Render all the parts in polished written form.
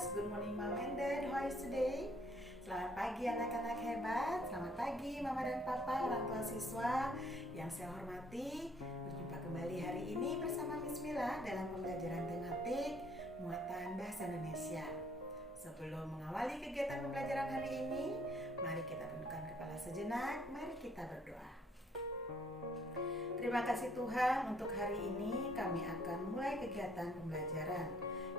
class. Good morning Mom and Dad, how are you today? Selamat pagi anak-anak hebat. Selamat pagi Mama dan Papa, orang tua siswa yang saya hormati. Berjumpa kembali hari ini bersama Miss Mila dalam pembelajaran tematik muatan bahasa Indonesia. Sebelum mengawali kegiatan pembelajaran hari ini, mari kita tundukkan kepala sejenak, mari kita berdoa. Terima kasih Tuhan, untuk hari ini kami akan mulai kegiatan pembelajaran.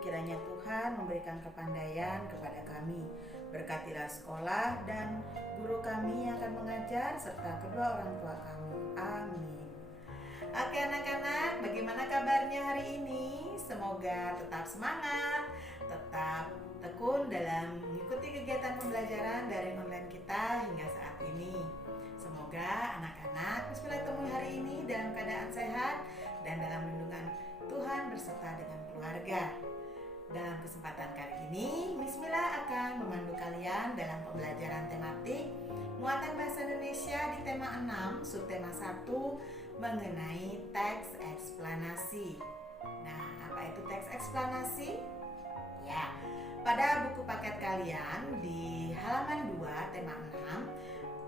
Kiranya Tuhan memberikan kepandaian kepada kami. Berkatilah sekolah dan guru kami yang akan mengajar serta kedua orang tua kami. Amin. Oke anak-anak, bagaimana kabarnya hari ini? Semoga tetap semangat, tetap tekun dalam mengikuti kegiatan pembelajaran daring online kita hingga saat ini. Semoga anak-anak bismillah temui hari ini dalam keadaan sehat dan dalam lindungan Tuhan beserta dengan keluarga. Dalam kesempatan kali ini, Miss Mila akan memandu kalian dalam pembelajaran tematik muatan bahasa Indonesia di tema 6, subtema 1 mengenai teks eksplanasi. Nah, apa itu teks eksplanasi? Ya, pada buku paket kalian di halaman 2 tema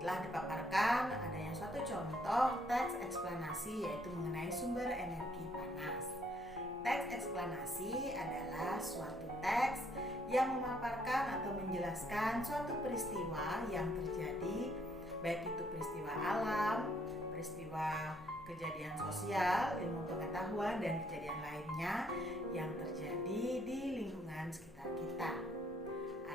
6 telah dipaparkan adanya suatu contoh teks eksplanasi, yaitu mengenai sumber energi panas. Teks eksplanasi adalah suatu teks yang memaparkan atau menjelaskan suatu peristiwa yang terjadi, baik itu peristiwa alam, peristiwa kejadian sosial, ilmu pengetahuan, dan kejadian lainnya yang terjadi di lingkungan sekitar kita.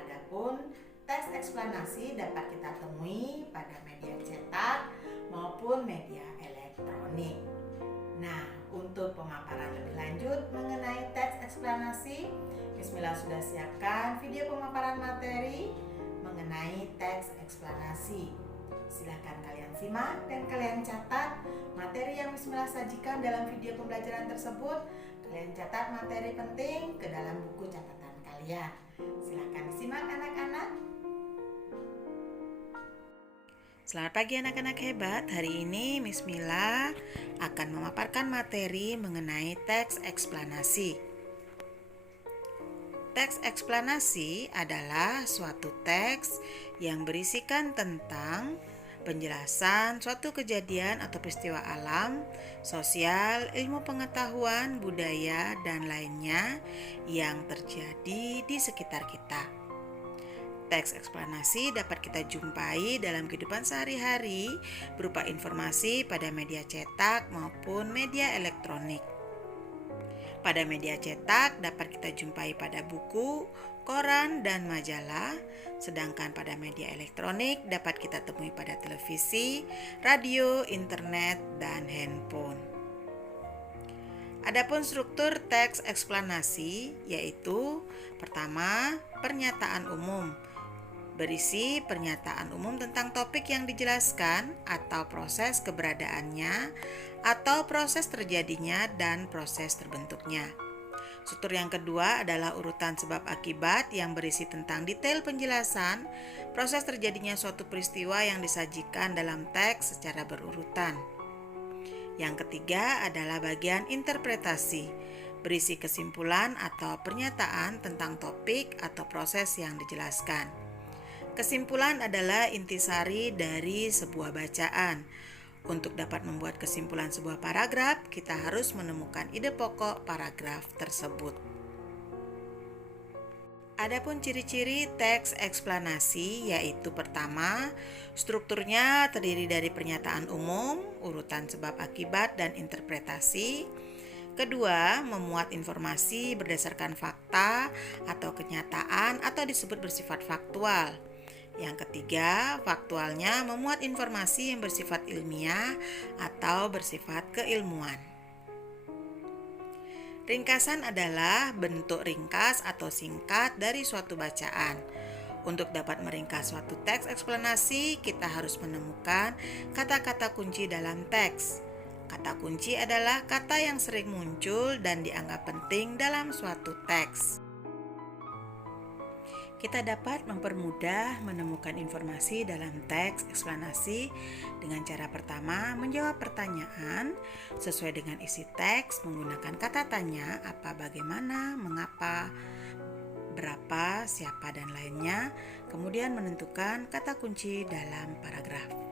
Adapun teks eksplanasi dapat kita temui pada media cetak maupun media elektronik. Nah, untuk pemaparan lebih lanjut mengenai teks eksplanasi, Miss Mila sudah siapkan video pemaparan materi mengenai teks eksplanasi. Silakan kalian simak dan kalian catat materi yang Miss Mila sajikan dalam video pembelajaran tersebut. Kalian catat materi penting ke dalam buku catatan kalian. Silakan disimak anak-anak. Selamat pagi anak-anak hebat. Hari ini Miss Mila akan memaparkan materi mengenai teks eksplanasi. Teks eksplanasi adalah suatu teks yang berisikan tentang penjelasan suatu kejadian atau peristiwa alam, sosial, ilmu pengetahuan, budaya, dan lainnya yang terjadi di sekitar kita. Teks eksplanasi dapat kita jumpai dalam kehidupan sehari-hari berupa informasi pada media cetak maupun media elektronik. Pada media cetak dapat kita jumpai pada buku, koran, dan majalah, sedangkan pada media elektronik dapat kita temui pada televisi, radio, internet, dan handphone. Adapun struktur teks eksplanasi yaitu pertama, pernyataan umum. Berisi pernyataan umum tentang topik yang dijelaskan atau proses keberadaannya atau proses terjadinya dan proses terbentuknya. Struktur yang kedua adalah urutan sebab akibat yang berisi tentang detail penjelasan proses terjadinya suatu peristiwa yang disajikan dalam teks secara berurutan. Yang ketiga adalah bagian interpretasi, berisi kesimpulan atau pernyataan tentang topik atau proses yang dijelaskan. Kesimpulan adalah intisari dari sebuah bacaan. Untuk dapat membuat kesimpulan sebuah paragraf, kita harus menemukan ide pokok paragraf tersebut. Adapun ciri-ciri teks eksplanasi yaitu pertama, strukturnya terdiri dari pernyataan umum, urutan sebab akibat, dan interpretasi. Kedua, memuat informasi berdasarkan fakta atau kenyataan atau disebut bersifat faktual. Yang ketiga, faktualnya memuat informasi yang bersifat ilmiah atau bersifat keilmuan. Ringkasan adalah bentuk ringkas atau singkat dari suatu bacaan. Untuk dapat meringkas suatu teks eksplanasi, kita harus menemukan kata-kata kunci dalam teks. Kata kunci adalah kata yang sering muncul dan dianggap penting dalam suatu teks. Kita dapat mempermudah menemukan informasi dalam teks eksplanasi dengan cara pertama menjawab pertanyaan sesuai dengan isi teks menggunakan kata tanya, apa, bagaimana, mengapa, berapa, siapa, dan lainnya, kemudian menentukan kata kunci dalam paragraf.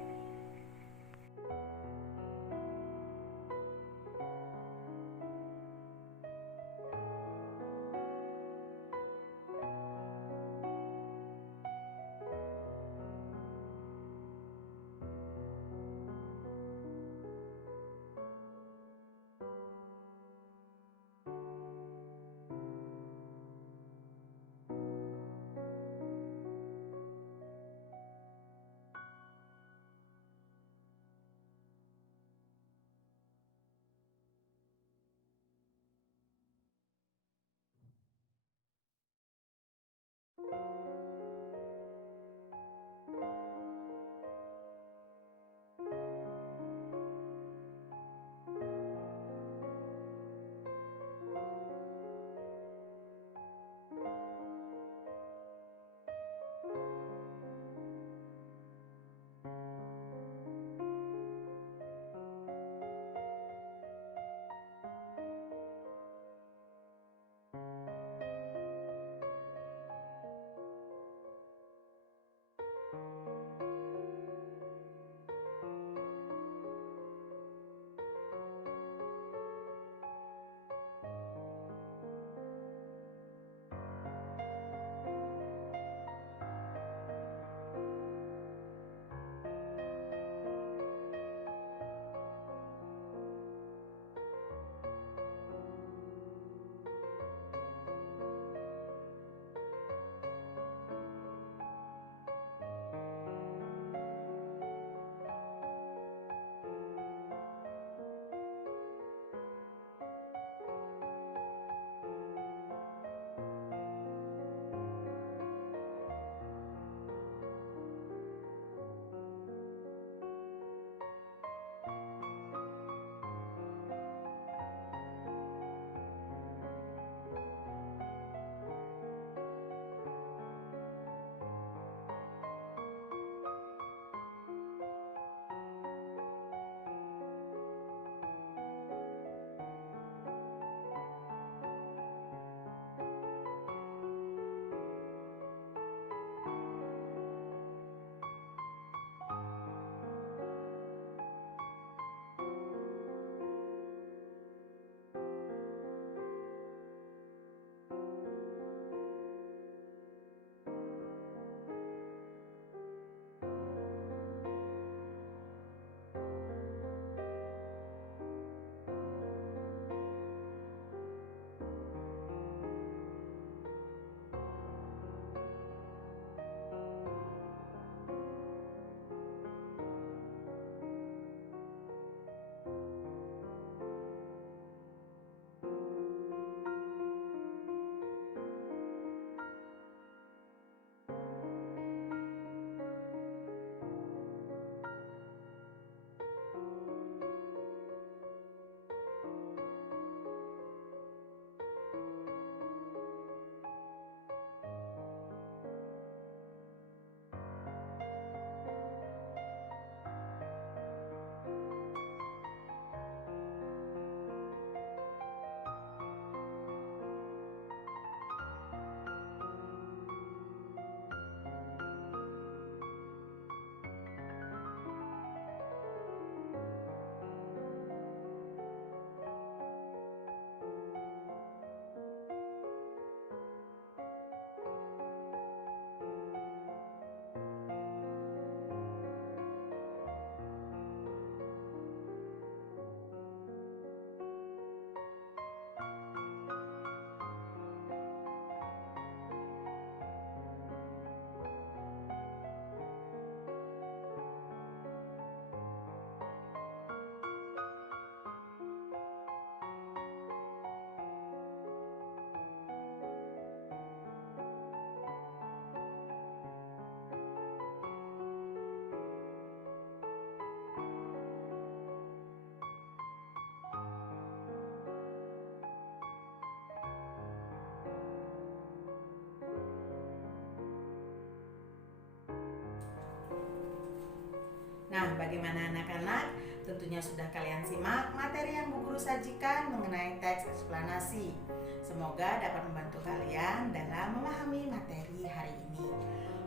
Nah, bagaimana anak-anak? Tentunya sudah kalian simak materi yang Bu Guru sajikan mengenai teks eksplanasi. Semoga dapat membantu kalian dalam memahami materi hari ini.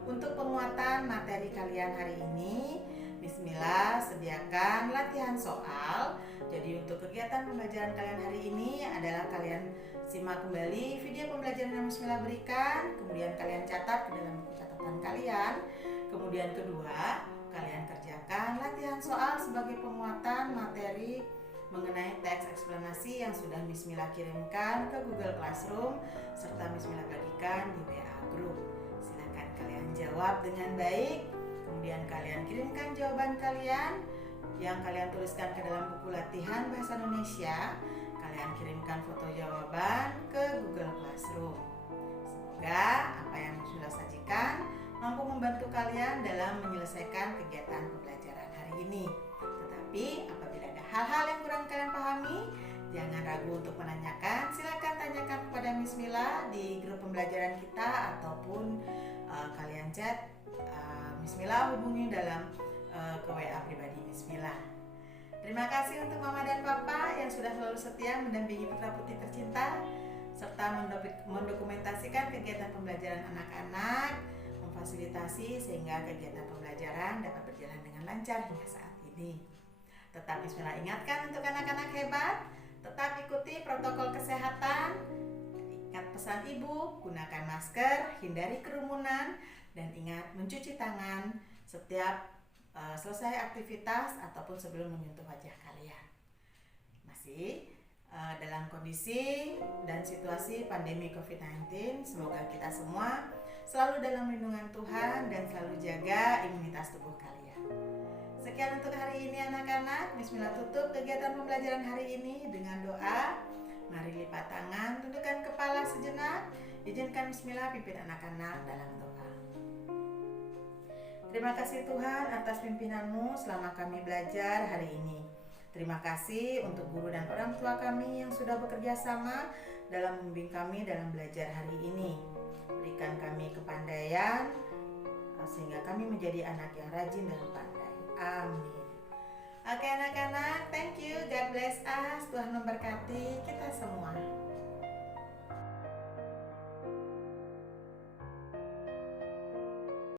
Untuk penguatan materi kalian hari ini, Bismillah sediakan latihan soal. Jadi untuk kegiatan pembelajaran kalian hari ini adalah kalian simak kembali video pembelajaran yang Bismillah berikan, kemudian kalian catat ke dalam buku catatan kalian. Kemudian kedua, kalian kerjakan latihan soal sebagai penguatan materi mengenai teks eksplanasi yang sudah Bismillah kirimkan ke Google Classroom serta Bismillah bagikan di WA Group. Silakan kalian jawab dengan baik, kemudian kalian kirimkan jawaban kalian yang kalian tuliskan ke dalam buku latihan bahasa Indonesia. Kalian kirimkan foto jawaban ke Google Classroom. Semoga apa yang Bismillah sajikan mampu membantu kalian dalam menyelesaikan kegiatan pembelajaran hari ini. Tetapi apabila ada hal-hal yang kurang kalian pahami, jangan ragu untuk menanyakan. Silakan tanyakan kepada Bismillah di grup pembelajaran kita ataupun kalian chat Bismillah, hubungi dalam ke WA pribadi Bismillah. Terima kasih untuk Mama dan Papa yang sudah selalu setia mendampingi putra putri tercinta serta mendokumentasikan kegiatan pembelajaran anak-anak, memfasilitasi sehingga kegiatan pembelajaran dapat berjalan dengan lancar hingga saat ini. Tetap Bismillah ingatkan untuk anak-anak hebat, tetap ikuti protokol kesehatan, ingat pesan ibu, gunakan masker, hindari kerumunan, dan ingat mencuci tangan setiap selesai aktivitas ataupun sebelum menyentuh wajah kalian. Masih dalam kondisi dan situasi pandemi COVID-19, semoga kita semua selalu dalam lindungan Tuhan dan selalu jaga imunitas tubuh kalian. Sekian untuk hari ini anak-anak. Bismillah tutup kegiatan pembelajaran hari ini dengan doa. Mari lipat tangan, tundukkan kepala sejenak. Izinkan Bismillah pimpin anak-anak dalam doa. Terima kasih Tuhan atas pimpinanmu selama kami belajar hari ini. Terima kasih untuk guru dan orang tua kami yang sudah bekerja sama dalam membimbing kami dalam belajar hari ini. Berikan kami kepandaian sehingga kami menjadi anak yang rajin dan pandai. Amin. Oke anak-anak, thank you. God bless us. Tuhan memberkati kita semua.